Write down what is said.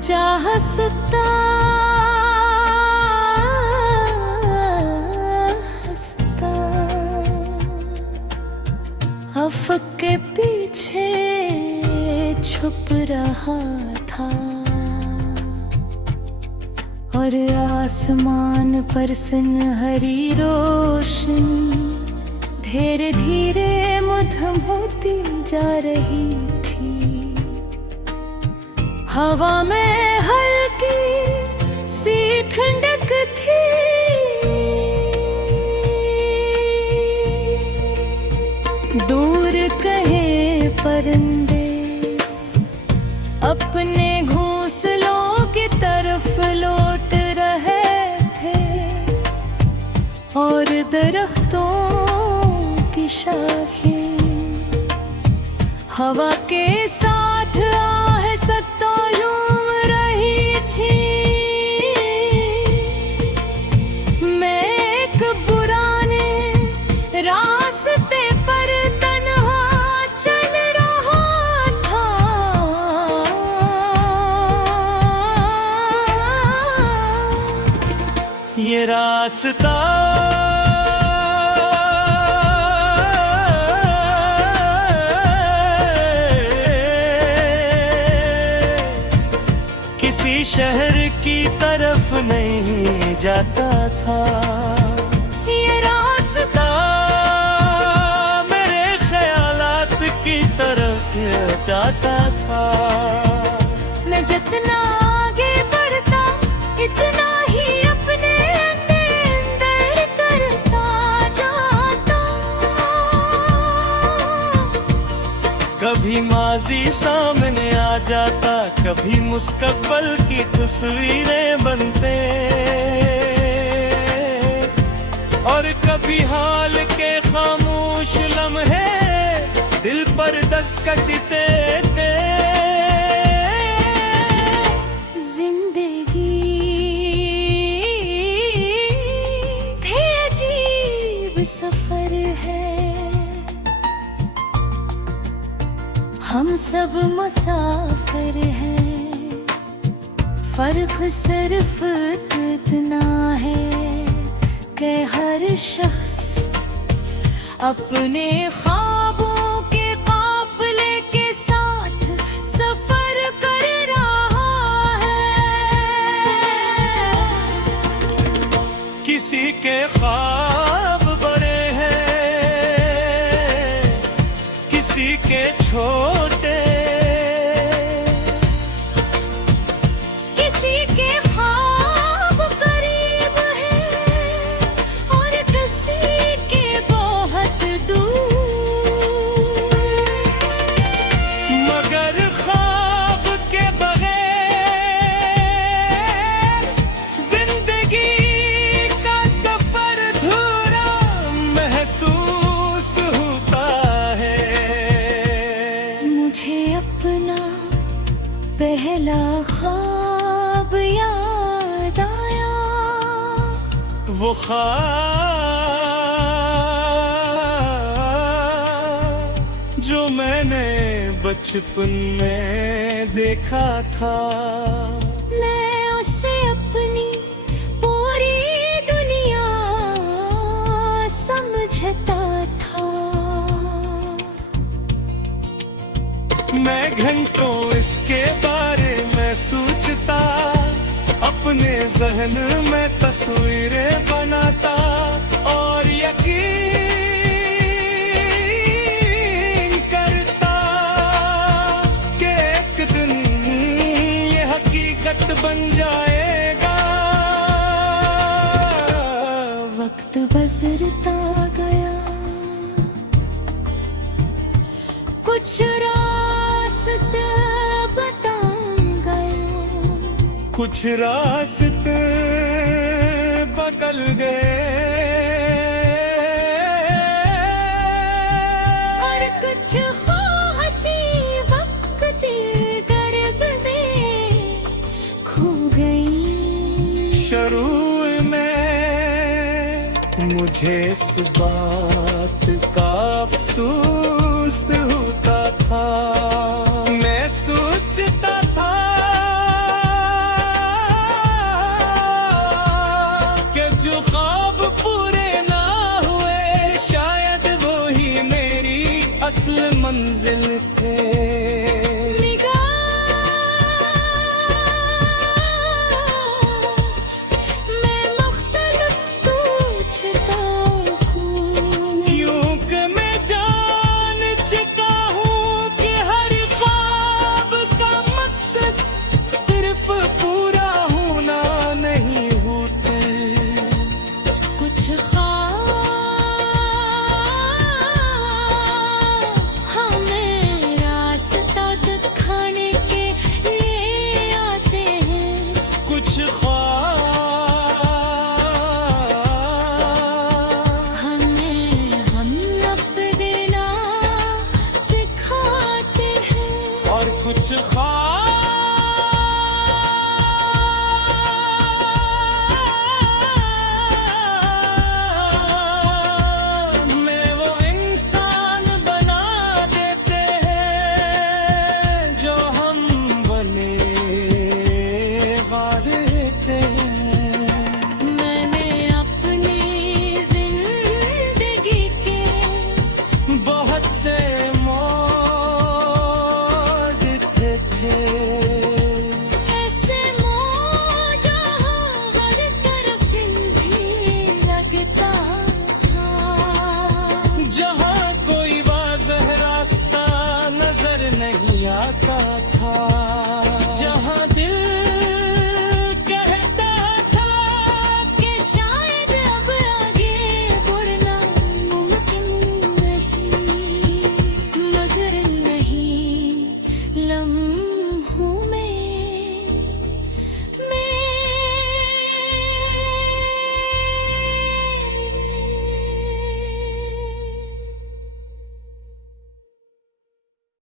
जा हंसता हंसता अफक के पीछे छुप रहा था, और आसमान पर सुनहरी रोशनी धीरे धीरे मध्यम होती जा रही थी। हवा में हल्की सी ठंडक थी, दूर कहे परिंदे अपने घोंसलों की तरफ लौट रहे थे, और दरख्तों की शाखें हवा के साथ आहस्ता झूम रही थी। मैं एक पुराने रास्ते पर तन्हा चल रहा था, ये रास्ता किसी शहर की तरफ नहीं जाता था। ये रास्ता मेरे ख्यालात की तरफ जाता था। मैं जितना आगे बढ़ता इतना ही अपने अंदर करता जाता। कभी माजी सामने आ जाता, कभी मुस्तकबिल की तस्वीरें बनते, और कभी हाल के खामोश लम्हे दिल पर दस्तक देते थे। जिंदगी भी अजीब सफर है, हम सब मुसाफिर हैं, फर्क सिर्फ इतना है कि हर शख्स अपने ख्वाबों के काफिले के साथ सफर कर रहा है। किसी के ख्वाब बड़े हैं, किसी के छोटे, किसी के ख्वाब करीब हैं और किसी के बहुत दूर, मगर ख्वाब के बगैर जिंदगी का सफर अधूरा महसूस होता है। मुझे अपना पहला ख्वाब याद आया, वो ख्वाब जो मैंने बचपन में देखा था। मैं उसे अपनी पूरी दुनिया समझता था। मैं घंटों इसके बारे में सोचता, अपने जहन में तस्वीरें बनाता, और यकीन करता कि एक दिन ये हकीकत बन जाएगा। वक्त गुजरता गया, कुछ रास्ते बता गए, कुछ रास्ते बदल गए, और कुछ ख्वाहिशी वक्त गर्द में खो गई। शुरू में मुझे इस बात का अफसोस होता था। मैं सोचता था असल मंजिल थे। मैं मुख्तलिफ सोचता हूँ, यूं कि मैं जान चुका हूँ कि हर ख्वाब का मकसद सिर्फ पूरा होना नहीं होते। कुछ ख्वाब हमें रास्ता दिखाने के लिए आते हैं। कुछ ख्वाब हमें हम नप देना सिखाते हैं। और कुछ ख्वाब